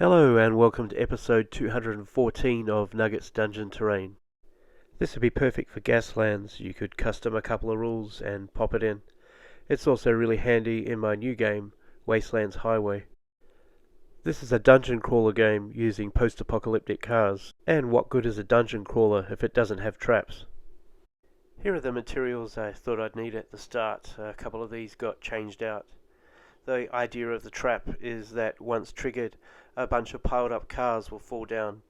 Hello and welcome to episode 214 of Nuggets Dungeon Terrain. This would be perfect for Gaslands. You could custom a couple of rules and pop it in. It's also really handy in my new game, Wastelands Highway. This is a dungeon crawler game using post-apocalyptic cars, and what good is a dungeon crawler if it doesn't have traps? Here are the materials I thought I'd need at the start. A couple of these got changed out. The idea of the trap is that once triggered, a bunch of piled up cars will fall down.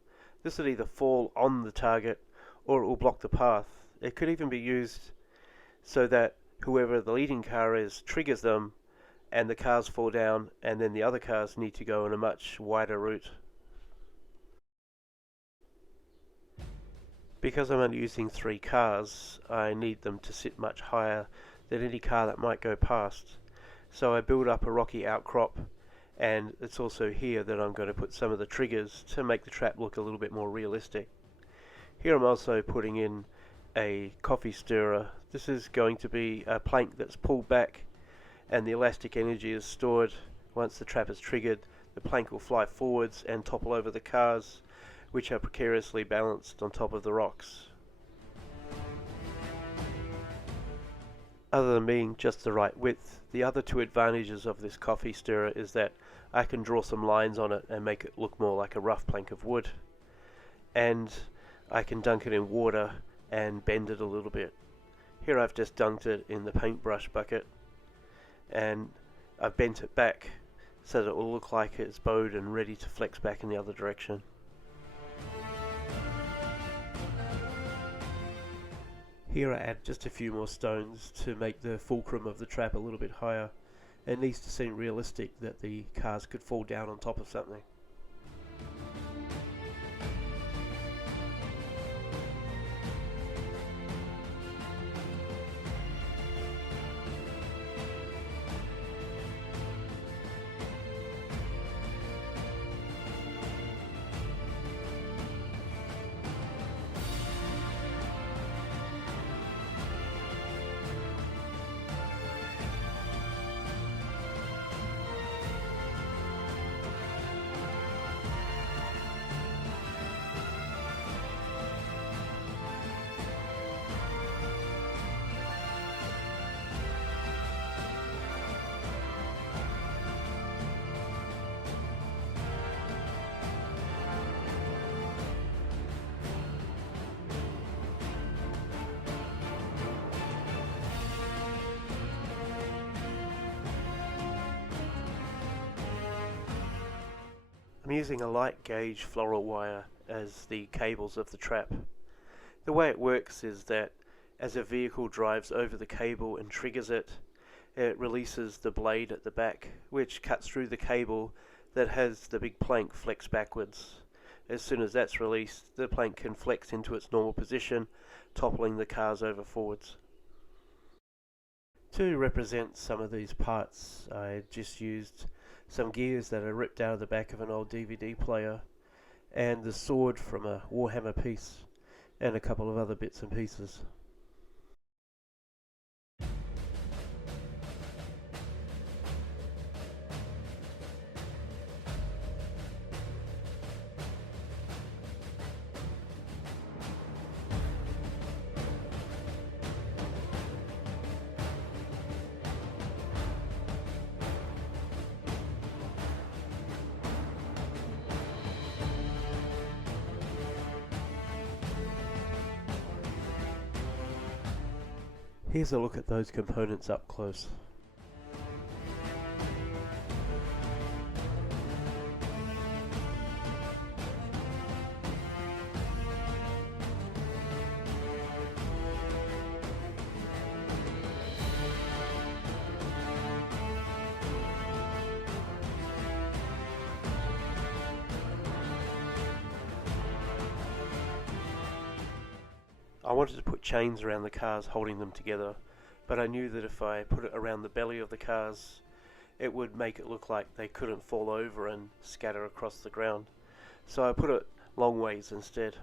This will either fall on the target or it will block the path. It could even be used so that whoever the leading car is triggers them and the cars fall down, and then the other cars need to go on a much wider route. Because I'm only using 3 cars, I need them to sit much higher than any car that might go past. So I build up a rocky outcrop, and it's also here that I'm going to put some of the triggers to make the trap look a little bit more realistic. Here I'm also putting in a coffee stirrer. This is going to be a plank that's pulled back, and the elastic energy is stored. Once the trap is triggered, the plank will fly forwards and topple over the cars, which are precariously balanced on top of the rocks. Other than being just the right width, the other 2 advantages of this coffee stirrer is that I can draw some lines on it and make it look more like a rough plank of wood. And I can dunk it in water and bend it a little bit. Here I've just dunked it in the paintbrush bucket, and I've bent it back so that it will look like it's bowed and ready to flex back in the other direction. Here I add just a few more stones to make the fulcrum of the trap a little bit higher. It needs to seem realistic that the cars could fall down on top of something. I'm using a light gauge floral wire as the cables of the trap. The way it works is that as a vehicle drives over the cable and triggers it, it releases the blade at the back, which cuts through the cable that has the big plank flex backwards. As soon as that's released, the plank can flex into its normal position, toppling the cars over forwards. To represent some of these parts, I just used some gears that are ripped out of the back of an old DVD player, and the sword from a Warhammer piece, and a couple of other bits and pieces. Here's a look at those components up close. I wanted to put chains around the cars holding them together, but I knew that if I put it around the belly of the cars, it would make it look like they couldn't fall over and scatter across the ground. So I put it long ways instead.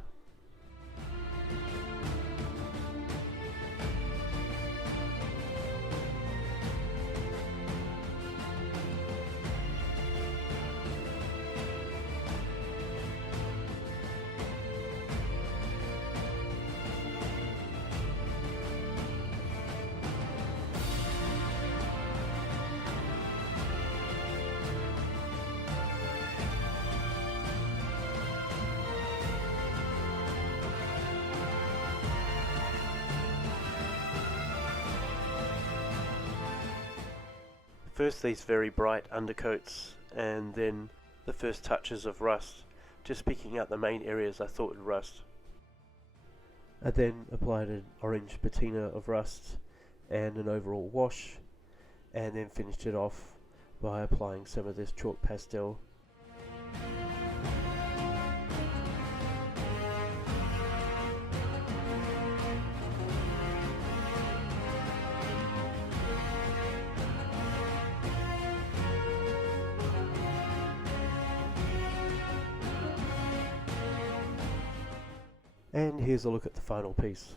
First these very bright undercoats, and then the first touches of rust, just picking out the main areas I thought would rust. I then applied an orange patina of rust and an overall wash, and then finished it off by applying some of this chalk pastel. And here's a look at the final piece.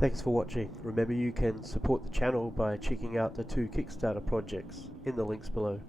Thanks for watching. Remember, you can support the channel by checking out the 2 Kickstarter projects in the links below.